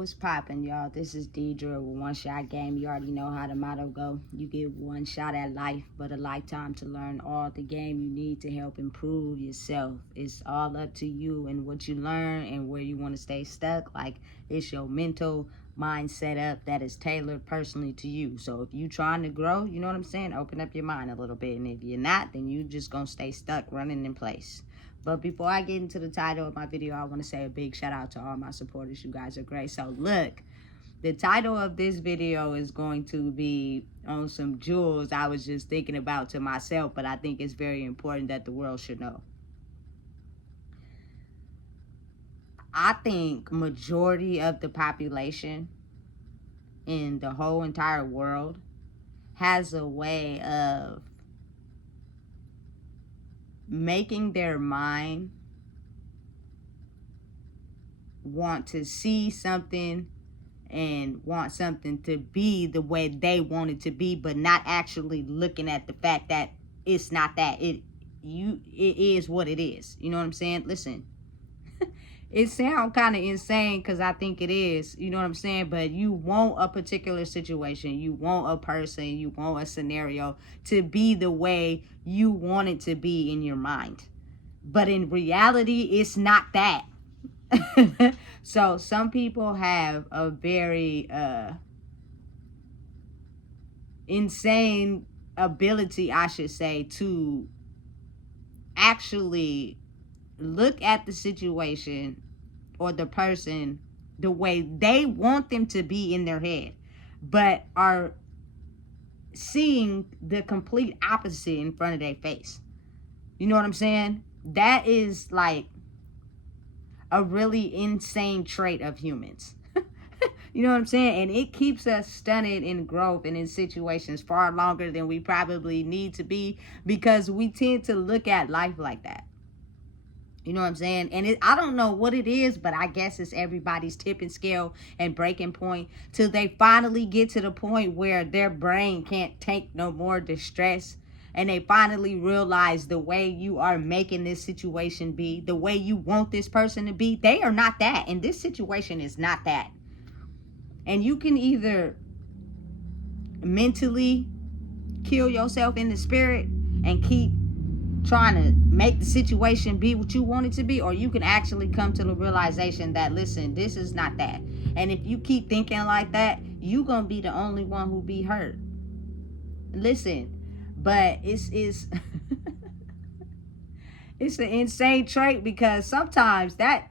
What's poppin', y'all? This is Deidre with One Shot Game. You already know how the motto go. You get one shot at life, but a lifetime to learn all the game you need to help improve yourself. It's all up to you and what you learn and where you want to stay stuck. Like, it's your mental mind set up that is tailored personally to you. So if you trying to grow, you know what I'm saying? Open up your mind a little bit. And if you're not, then you just gonna stay stuck running in place. But before I get into the title of my video, I want to say a big shout out to all my supporters. You guys are great. So look, the title of this video is going to be on some jewels I was just thinking about to myself, but I think it's very important that the world should know. I think majority of the population in the whole entire world has a way of making their mind want to see something and want something to be the way they want it to be, but not actually looking at the fact that it's not that. It is what it is. You know what I'm saying? Listen, it sounds kind of insane because I think it is, you know what I'm saying? But you want a particular situation, you want a person, you want a scenario to be the way you want it to be in your mind. But in reality, it's not that. So some people have a very insane ability, I should say, to actually look at the situation or the person the way they want them to be in their head, but are seeing the complete opposite in front of their face. You know what I'm saying? That is like a really insane trait of humans. You know what I'm saying? And it keeps us stunned in growth and in situations far longer than we probably need to be, because we tend to look at life like that. You know what I'm saying? And I don't know what it is, but I guess it's everybody's tipping scale and breaking point till they finally get to the point where their brain can't take no more distress. And they finally realize the way you are making this situation be, the way you want this person to be, they are not that. And this situation is not that. And you can either mentally kill yourself in the spirit and keep trying to make the situation be what you want it to be, or you can actually come to the realization that, listen, this is not that. And if you keep thinking like that, you gonna be the only one who be hurt. Listen, but it's it's an insane trait, because sometimes that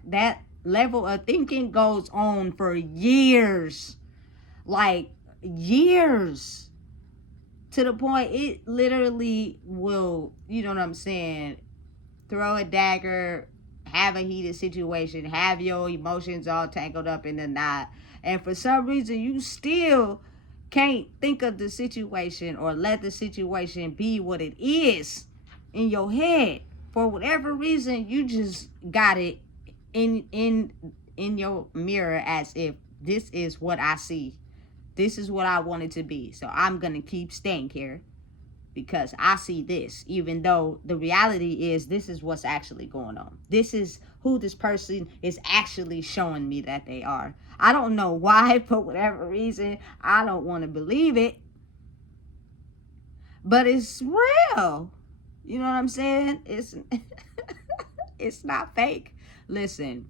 level of thinking goes on for years, like years, to the point it literally will, you know what I'm saying, throw a dagger, have a heated situation, have your emotions all tangled up in the knot, and for some reason you still can't think of the situation or let the situation be what it is in your head. For whatever reason, you just got it in your mirror as if this is what I see. This is what I want it to be. So I'm going to keep staying here because I see this, even though the reality is this is what's actually going on. This is who this person is actually showing me that they are. I don't know why, for whatever reason, I don't want to believe it, but it's real. You know what I'm saying? It's not fake. Listen,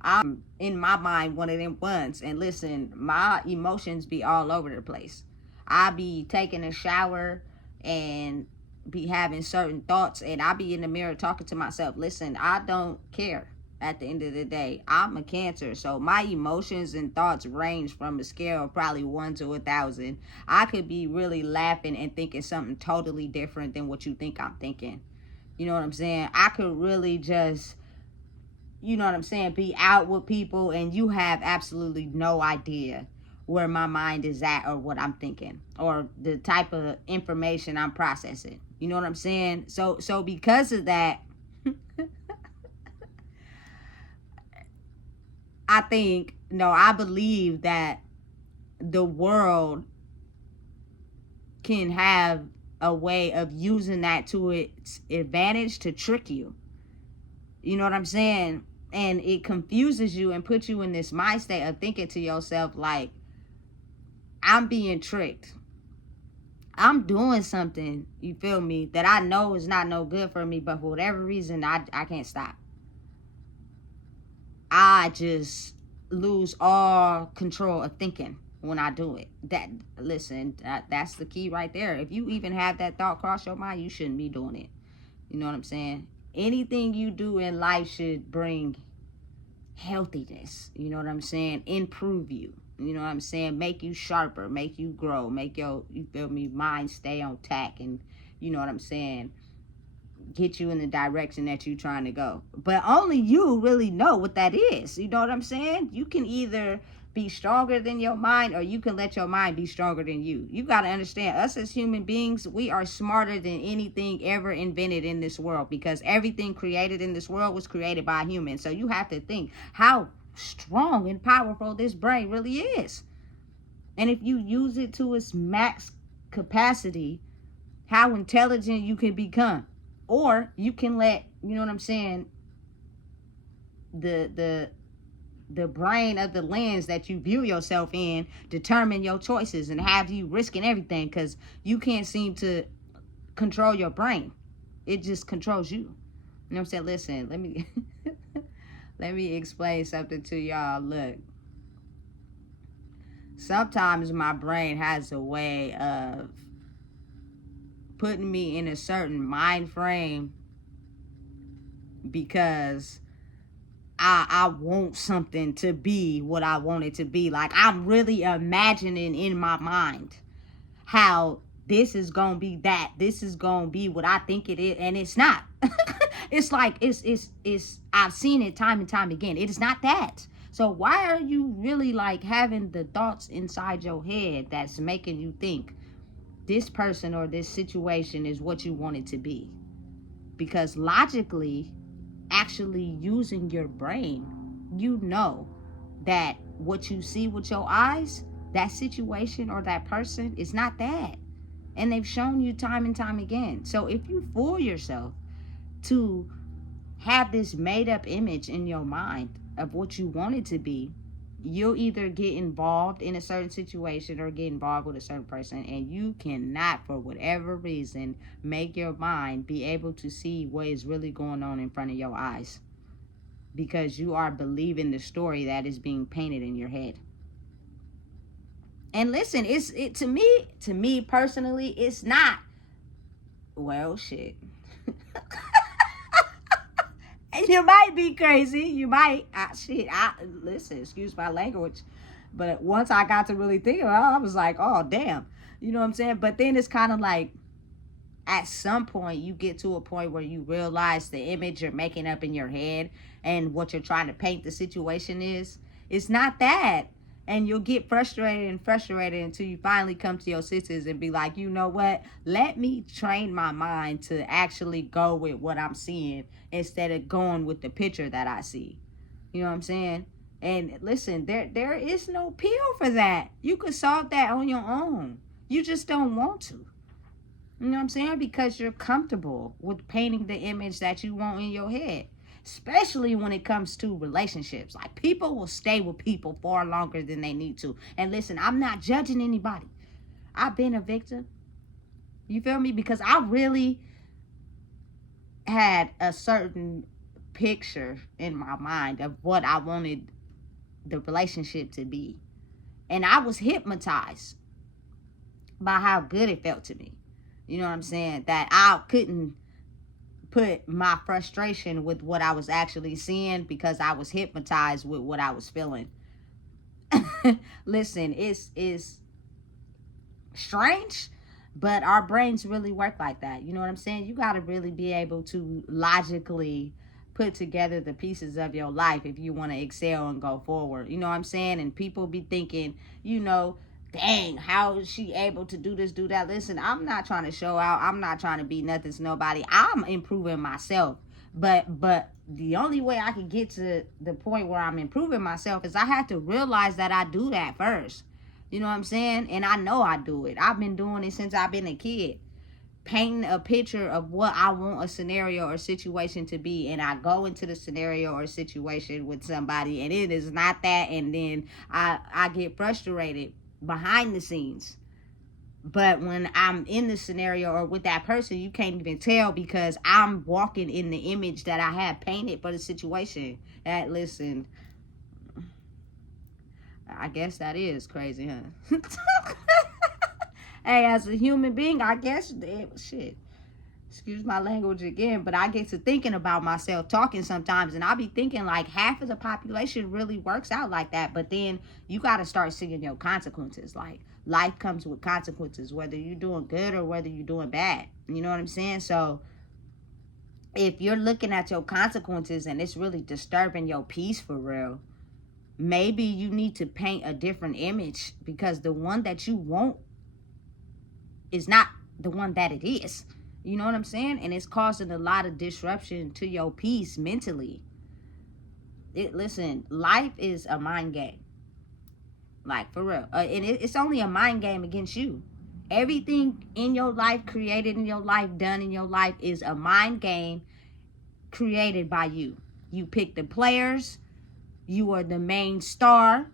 I'm in my mind one of them ones, and listen, my emotions be all over the place. I be taking a shower and be having certain thoughts, and I be in the mirror talking to myself. Listen, I don't care. At the end of the day, I'm a Cancer, so my emotions and thoughts range from a scale of probably 1 to 1,000. I could be really laughing and thinking something totally different than what you think I'm thinking. You know what I'm saying? I could really just, you know what I'm saying, be out with people and you have absolutely no idea where my mind is at or what I'm thinking or the type of information I'm processing. You know what I'm saying? So because of that, I believe that the world can have a way of using that to its advantage to trick you. You know what I'm saying? And it confuses you and puts you in this mind state of thinking to yourself like, I'm being tricked. I'm doing something, you feel me, that I know is not no good for me, but for whatever reason, I can't stop. I just lose all control of thinking when I do it. That's the key right there. If you even have that thought cross your mind, you shouldn't be doing it. You know what I'm saying? Anything you do in life should bring healthiness. You know what I'm saying? Improve you. You know what I'm saying? Make you sharper, make you grow, make your, you feel me, mind stay on tack, and you know what I'm saying, get you in the direction that you're trying to go. But only you really know what that is. You know what I'm saying? You can either be stronger than your mind, or you can let your mind be stronger than you. You got to understand, us as human beings, we are smarter than anything ever invented in this world, because everything created in this world was created by humans. So you have to think how strong and powerful this brain really is. And if you use it to its max capacity, how intelligent you can become. Or you can let, you know what I'm saying, the brain of the lens that you view yourself in determine your choices and have you risking everything, because you can't seem to control your brain. It just controls you. You know what I'm saying? Listen, let me let me explain something to y'all. Look, sometimes my brain has a way of putting me in a certain mind frame because I want something to be what I want it to be. Like, I'm really imagining in my mind how this is gonna be that. This is gonna be what I think it is, and it's not. It's like, it's I've seen it time and time again. It is not that. So why are you really like having the thoughts inside your head that's making you think this person or this situation is what you want it to be? Because logically, actually using your brain, you know that what you see with your eyes, that situation or that person, is not that. And they've shown you time and time again. So if you fool yourself to have this made up image in your mind of what you want it to be, you'll either get involved in a certain situation or get involved with a certain person, and you cannot, for whatever reason, make your mind be able to see what is really going on in front of your eyes, because you are believing the story that is being painted in your head. And listen, to me personally, it's not, well, shit. And you might be crazy. You might. Listen, excuse my language. But once I got to really think about it, I was like, oh, damn. You know what I'm saying? But then it's kind of like, at some point, you get to a point where you realize the image you're making up in your head and what you're trying to paint the situation is, it's not that. And you'll get frustrated until you finally come to your senses and be like, you know what? Let me train my mind to actually go with what I'm seeing instead of going with the picture that I see. You know what I'm saying? And listen, there is no pill for that. You could solve that on your own. You just don't want to. You know what I'm saying? Because you're comfortable with painting the image that you want in your head. Especially when it comes to relationships. Like, people will stay with people far longer than they need to. And listen, I'm not judging anybody. I've been a victim. You feel me? Because I really had a certain picture in my mind of what I wanted the relationship to be. And I was hypnotized by how good it felt to me. You know what I'm saying? That I couldn't put my frustration with what I was actually seeing because I was hypnotized with what I was feeling. Listen, it's strange, but our brains really work like that. You know what I'm saying? You got to really be able to logically put together the pieces of your life if you want to excel and go forward. You know what I'm saying? And people be thinking, you know, dang, how is she able to do this, do that? Listen, I'm not trying to show out. I'm not trying to be nothing to nobody. I'm improving myself. But the only way I can get to the point where I'm improving myself is I have to realize that I do that first. You know what I'm saying? And I know I do it. I've been doing it since I've been a kid. painting a picture of what I want a scenario or situation to be, and I go into the scenario or situation with somebody and it is not that, and then I get frustrated behind the scenes. But when I'm in the scenario or with that person, you can't even tell because I'm walking in the image that I have painted for the situation. That, listen, I guess that is crazy, huh? Hey, as a human being, I guess, shit, excuse my language again, but I get to thinking about myself talking sometimes, and I'll be thinking like half of the population really works out like that. But then you got to start seeing your consequences. Like, life comes with consequences, whether you're doing good or whether you're doing bad. You know what I'm saying? So if you're looking at your consequences and it's really disturbing your peace for real, maybe you need to paint a different image, because the one that you want is not the one that it is. You know what I'm saying? And it's causing a lot of disruption to your peace mentally. Listen, life is a mind game. Like, for real. And it's only a mind game against you. Everything in your life, created in your life, done in your life, is a mind game created by you. You pick the players. You are the main star.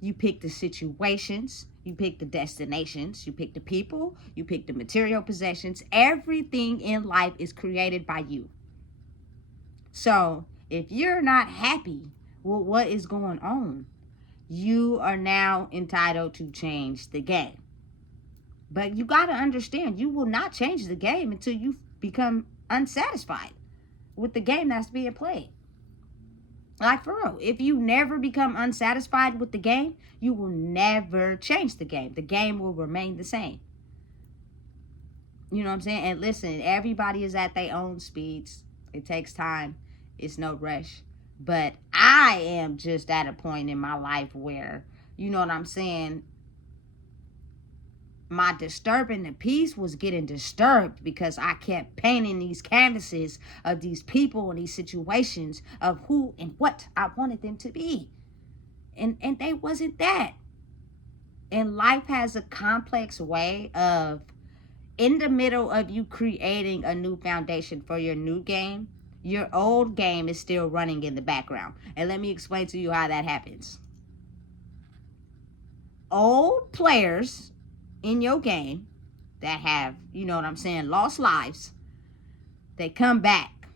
You pick the situations. You pick the destinations. You pick the people. You pick the material possessions. Everything in life is created by you. So if you're not happy with what is going on, you are now entitled to change the game. But you got to understand, you will not change the game until you become unsatisfied with the game that's being played. Like, for real, if you never become unsatisfied with the game, you will never change the game. The game will remain the same. You know what I'm saying? And listen, everybody is at their own speeds. It takes time. It's no rush. But I am just at a point in my life where, you know what I'm saying, my disturbing the peace was getting disturbed because I kept painting these canvases of these people and these situations of who and what I wanted them to be. And they wasn't that. And life has a complex way of, in the middle of you creating a new foundation for your new game, your old game is still running in the background. And let me explain to you how that happens. Old players in your game that have, you know what I'm saying, lost lives, they come back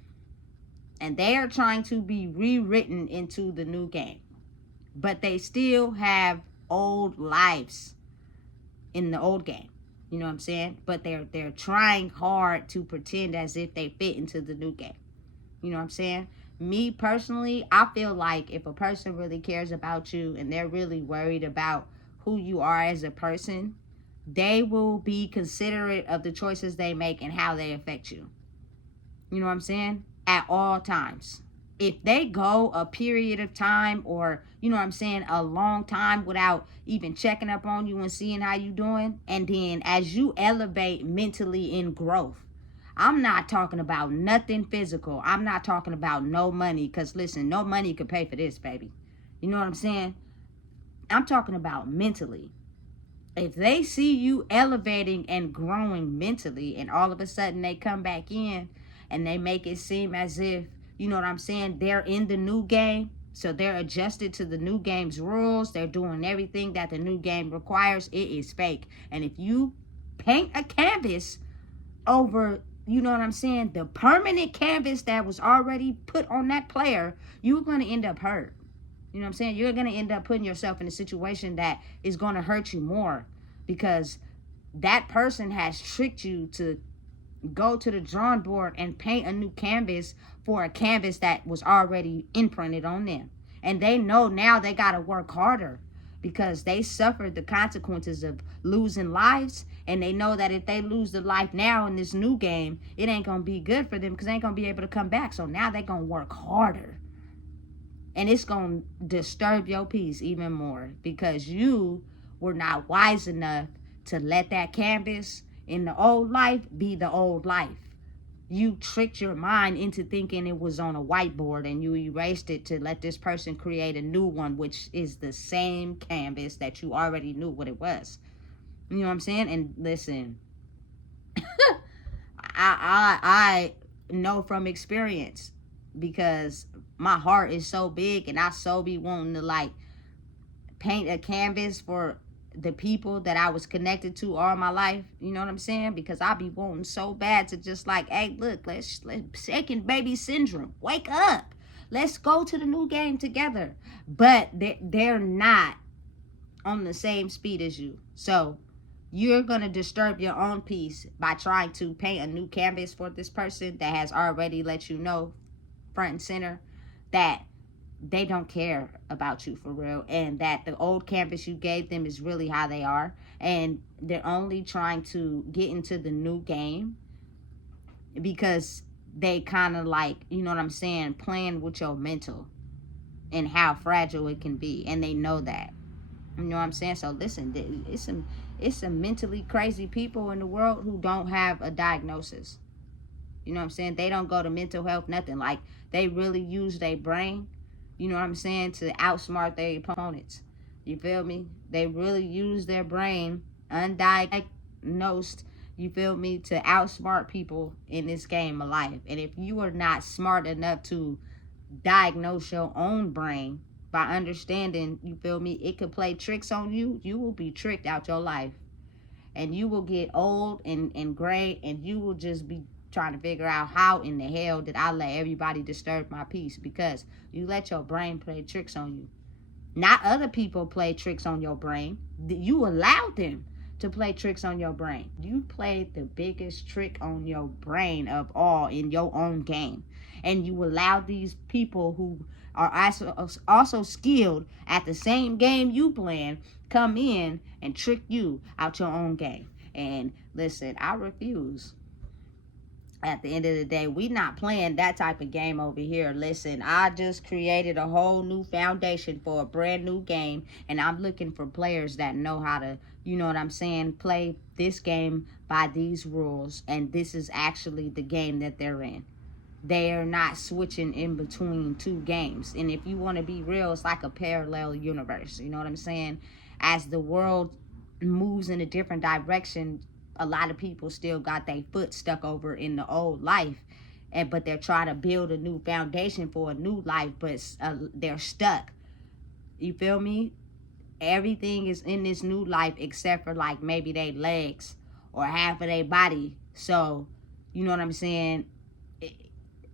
and they are trying to be rewritten into the new game, but they still have old lives in the old game. You know what I'm saying? But they're trying hard to pretend as if they fit into the new game. You know what I'm saying? Me personally, I feel like if a person really cares about you and they're really worried about who you are as a person, they will be considerate of the choices they make and how they affect you. You know what I'm saying? At all times. If they go a period of time or, you know what I'm saying, a long time without even checking up on you and seeing how you doing, and then as you elevate mentally in growth, I'm not talking about nothing physical. I'm not talking about no money, because listen, no money could pay for this, baby. You know what I'm saying? I'm talking about mentally. If they see you elevating and growing mentally, and all of a sudden they come back in and they make it seem as if, you know what I'm saying, they're in the new game, so they're adjusted to the new game's rules, they're doing everything that the new game requires, it is fake. And if you paint a canvas over, you know what I'm saying, the permanent canvas that was already put on that player, you're going to end up hurt. You know what I'm saying? You're going to end up putting yourself in a situation that is going to hurt you more, because that person has tricked you to go to the drawing board and paint a new canvas for a canvas that was already imprinted on them. And they know now they got to work harder because they suffered the consequences of losing lives. And they know that if they lose the life now in this new game, it ain't going to be good for them because they ain't going to be able to come back. So now they're going to work harder. And it's going to disturb your peace even more because you were not wise enough to let that canvas in the old life be the old life. You tricked your mind into thinking it was on a whiteboard and you erased it to let this person create a new one, which is the same canvas that you already knew what it was. You know what I'm saying? And listen, I know from experience, because my heart is so big, and I so be wanting to like paint a canvas for the people that I was connected to all my life. You know what I'm saying? Because I be wanting so bad to just like, hey, look, let's second baby syndrome. Wake up. Let's go to the new game together. But they're not on the same speed as you. So you're going to disturb your own peace by trying to paint a new canvas for this person that has already let you know front and center that they don't care about you for real, and that the old canvas you gave them is really how they are, and they're only trying to get into the new game because they kind of like, you know what I'm saying, playing with your mental and how fragile it can be, and they know that. You know what I'm saying? So listen, it's some mentally crazy people in the world who don't have a diagnosis. You know what I'm saying? They don't go to mental health, nothing. Like, they really use their brain, you know what I'm saying, to outsmart their opponents. You feel me? They really use their brain, undiagnosed, you feel me, to outsmart people in this game of life. And if you are not smart enough to diagnose your own brain by understanding, you feel me, it could play tricks on you, you will be tricked out your life. And you will get old and gray, and you will just be trying to figure out how in the hell did I let everybody disturb my peace, because you let your brain play tricks on you. Not other people play tricks on your brain. You allowed them to play tricks on your brain. You played the biggest trick on your brain of all in your own game. And you allowed these people who are also skilled at the same game you playing come in and trick you out your own game. And listen, I refuse. At the end of the day, we not playing that type of game over here. Listen, I just created a whole new foundation for a brand new game, and I'm looking for players that know how to, you know what I'm saying, play this game by these rules, and this is actually the game that they're in. They are not switching in between two games. And if you want to be real, it's like a parallel universe. You know what I'm saying? As the world moves in a different direction, a lot of people still got their foot stuck over in the old life, but they're trying to build a new foundation for a new life, but they're stuck. You feel me? Everything is in this new life except for like maybe their legs or half of their body. So, you know what I'm saying?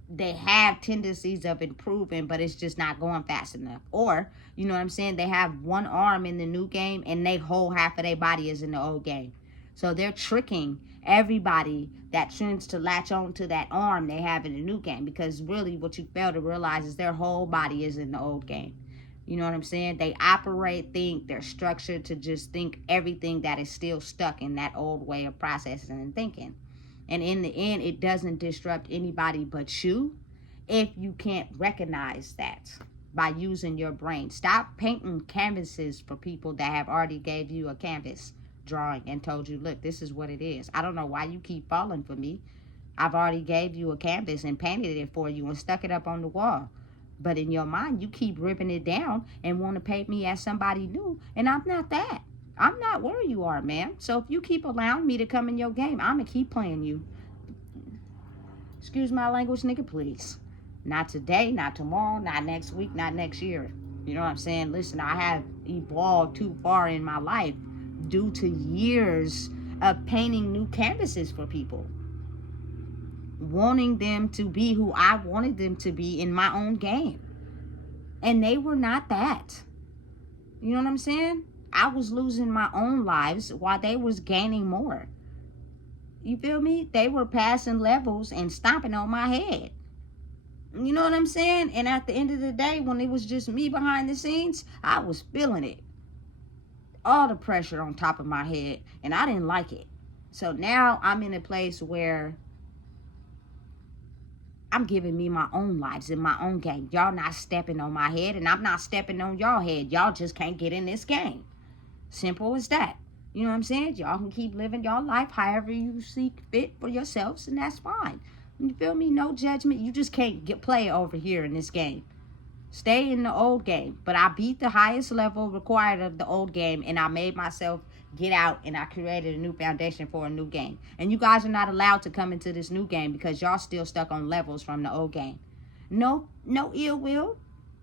They have tendencies of improving, but it's just not going fast enough. Or, you know what I'm saying, they have one arm in the new game and they whole half of their body is in the old game. So they're tricking everybody that tends to latch on to that arm they have in the new game, because really what you fail to realize is their whole body is in the old game. You know what I'm saying? They they're structured to just think everything that is still stuck in that old way of processing and thinking. And in the end, it doesn't disrupt anybody but you if you can't recognize that by using your brain. Stop painting canvases for people that have already gave you a canvas drawing and told you, look, this is what it is. I don't know why you keep falling for me. I've already gave you a canvas and painted it for you and stuck it up on the wall. But in your mind, you keep ripping it down and want to paint me as somebody new. And I'm not that. I'm not where you are, man. So if you keep allowing me to come in your game, I'm going to keep playing you. Excuse my language, nigga, please. Not today, not tomorrow, not next week, not next year. You know what I'm saying? Listen, I have evolved too far in my life due to years of painting new canvases for people. Wanting them to be who I wanted them to be in my own game. And they were not that. You know what I'm saying? I was losing my own lives while they was gaining more. You feel me? They were passing levels and stomping on my head. You know what I'm saying? And at the end of the day, when it was just me behind the scenes, I was feeling it. All the pressure on top of my head, and I didn't like it. So now I'm in a place where I'm giving me my own lives in my own game. Y'all not stepping on my head, and I'm not stepping on y'all head. Y'all just can't get in this game. Simple as that. You know what I'm saying? Y'all can keep living your life however you see fit for yourselves, and that's fine. You feel me? No judgment. You just can't play over here in this game. Stay in the old game. But I beat the highest level required of the old game, and I made myself get out, and I created a new foundation for a new game. And you guys are not allowed to come into this new game because y'all still stuck on levels from the old game. No ill will.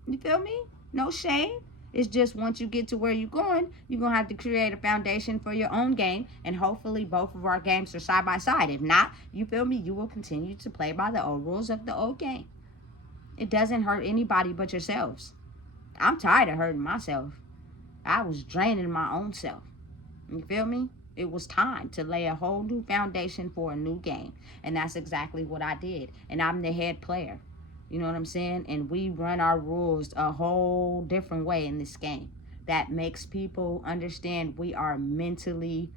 You feel me? No shame. It's just once you get to where you're going, you're going to have to create a foundation for your own game. And hopefully both of our games are side by side. If not, you feel me? You will continue to play by the old rules of the old game. It doesn't hurt anybody but yourselves. I'm tired of hurting myself. I was draining my own self. You feel me? It was time to lay a whole new foundation for a new game. And that's exactly what I did. And I'm the head player. You know what I'm saying? And we run our rules a whole different way in this game. That makes people understand we are mentally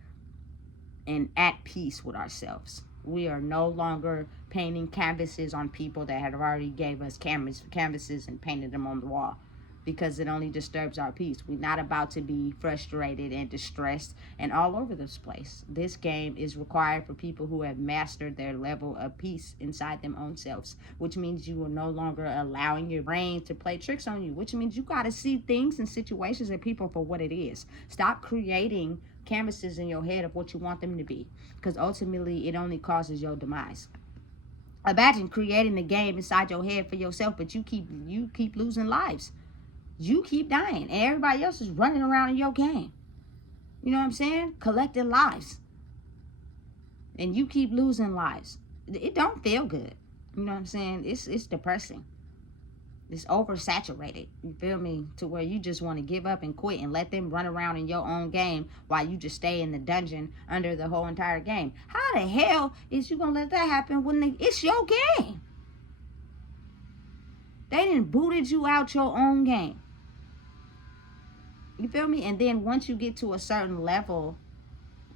and at peace with ourselves. We are no longer painting canvases on people that had already gave us canvases and painted them on the wall, because it only disturbs our peace. We're not about to be frustrated and distressed and all over this place. This game is required for people who have mastered their level of peace inside them own selves, which means you are no longer allowing your brain to play tricks on you, which means you got to see things and situations and people for what it is. Stop creating canvases in your head of what you want them to be, because ultimately it only causes your demise. Imagine creating a game inside your head for yourself, but you keep losing lives. You keep dying, and everybody else is running around in your game. You know what I'm saying? Collecting lives. And you keep losing lives. It don't feel good. You know what I'm saying? It's depressing. It's oversaturated. You feel me? To where you just want to give up and quit and let them run around in your own game while you just stay in the dungeon under the whole entire game. How the hell is you going to let that happen when it's your game? They done booted you out your own game. You feel me? And then once you get to a certain level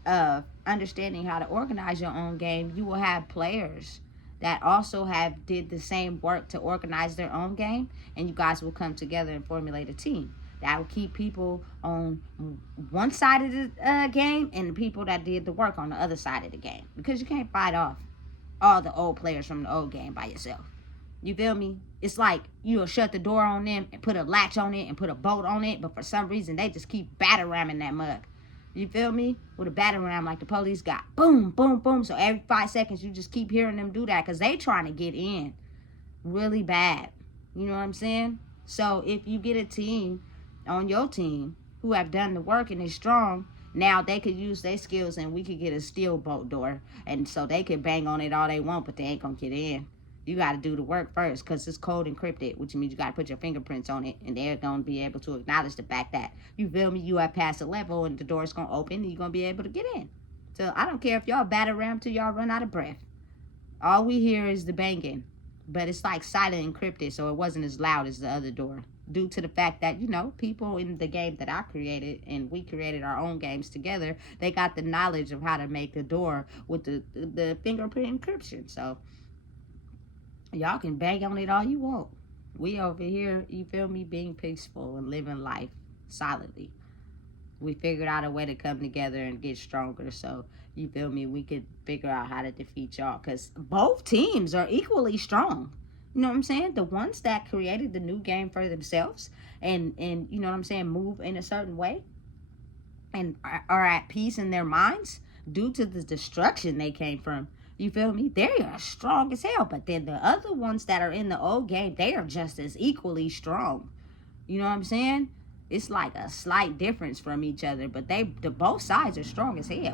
of understanding how to organize your own game, you will have players that also have did the same work to organize their own game, and you guys will come together and formulate a team that will keep people on one side of the game and the people that did the work on the other side of the game, because you can't fight off all the old players from the old game by yourself. You feel me? It's like you'll shut the door on them and put a latch on it and put a bolt on it, but for some reason they just keep batter ramming that mug. You feel me? With a batter ram like the police got. Boom, boom, boom. So every 5 seconds you just keep hearing them do that because they trying to get in really bad. You know what I'm saying? So if you get a team on your team who have done the work and is strong, now they could use their skills and we could get a steel bolt door. And so they could bang on it all they want, but they ain't going to get in. You got to do the work first because it's code encrypted, which means you got to put your fingerprints on it, and they're going to be able to acknowledge the fact that, you feel me, you have passed a level and the door's going to open and you're going to be able to get in. So I don't care if y'all batter ram till y'all run out of breath. All we hear is the banging, but it's like silent encrypted, so it wasn't as loud as the other door, due to the fact that, you know, people in the game that I created, and we created our own games together, they got the knowledge of how to make the door with the fingerprint encryption. So y'all can bang on it all you want. We over here, you feel me, being peaceful and living life solidly. We figured out a way to come together and get stronger. So, you feel me, we could figure out how to defeat y'all. Because both teams are equally strong. You know what I'm saying? The ones that created the new game for themselves and you know what I'm saying, move in a certain way and are at peace in their minds due to the destruction they came from. You feel me? They are strong as hell. But then the other ones that are in the old game, they are just as equally strong. You know what I'm saying? It's like a slight difference from each other. But both sides are strong as hell. You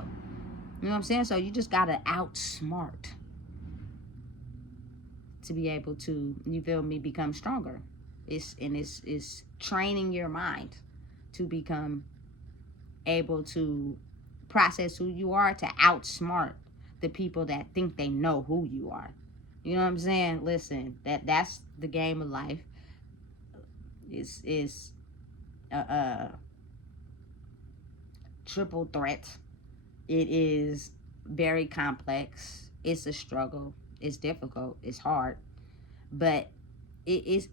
know what I'm saying? So you just got to outsmart to be able to, you feel me, become stronger. It's training your mind to become able to process who you are, to outsmart the people that think they know who you are. You know what I'm saying? Listen, that's the game of life. Is a triple threat. It is very complex. It's a struggle. It's difficult. It's hard. But it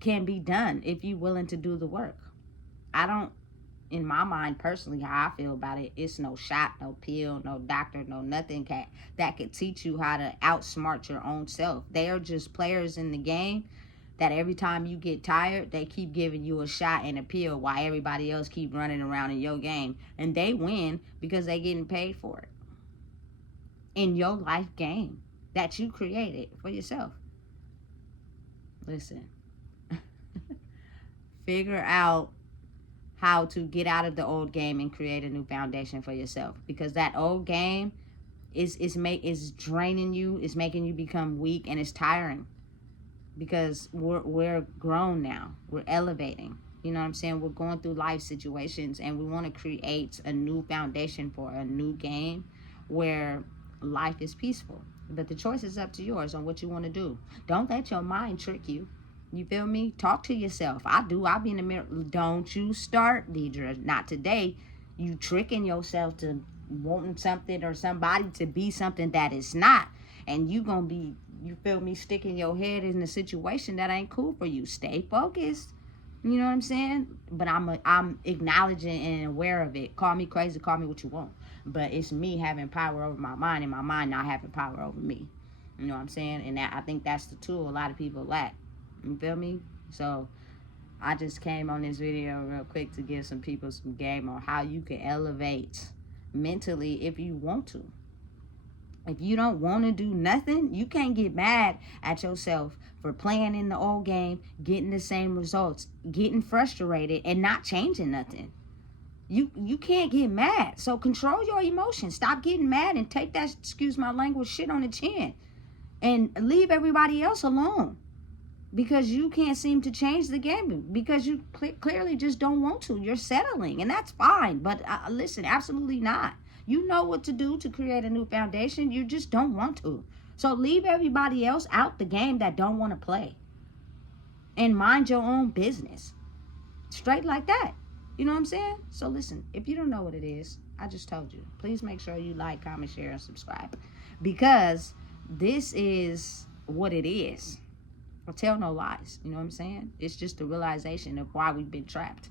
can be done if you're willing to do the work. In my mind, personally, how I feel about it, it's no shot, no pill, no doctor, no nothing that could teach you how to outsmart your own self. They are just players in the game that every time you get tired, they keep giving you a shot and a pill while everybody else keep running around in your game. And they win because they getting paid for it. In your life game that you created for yourself. Listen. Figure out how to get out of the old game and create a new foundation for yourself. Because that old game is draining you, is making you become weak, and it's tiring. Because we're grown now. We're elevating. You know what I'm saying? We're going through life situations, and we want to create a new foundation for a new game where life is peaceful. But the choice is up to yours on what you want to do. Don't let your mind trick you. You feel me? Talk to yourself. I do. I'll be in the mirror. Don't you start, Deidre. Not today. You tricking yourself to wanting something or somebody to be something that is not. And you gonna be, you feel me, sticking your head in a situation that ain't cool for you. Stay focused. You know what I'm saying? But I'm acknowledging and aware of it. Call me crazy, call me what you want. But it's me having power over my mind and my mind not having power over me. You know what I'm saying? And that, I think that's the tool a lot of people lack. You feel me? So I just came on this video real quick to give some people some game on how you can elevate mentally if you want to. If you don't want to do nothing, you can't get mad at yourself for playing in the old game, getting the same results, getting frustrated, and not changing nothing. You can't get mad. So control your emotions. Stop getting mad and take that, excuse my language, shit on the chin. And leave everybody else alone. Because you can't seem to change the game. Because you clearly just don't want to. You're settling. And that's fine. But listen, absolutely not. You know what to do to create a new foundation. You just don't want to. So leave everybody else out the game that don't want to play. And mind your own business. Straight like that. You know what I'm saying? So listen, if you don't know what it is, I just told you. Please make sure you like, comment, share, and subscribe. Because this is what it is. I'll tell no lies. You know what I'm saying? It's just the realization of why we've been trapped.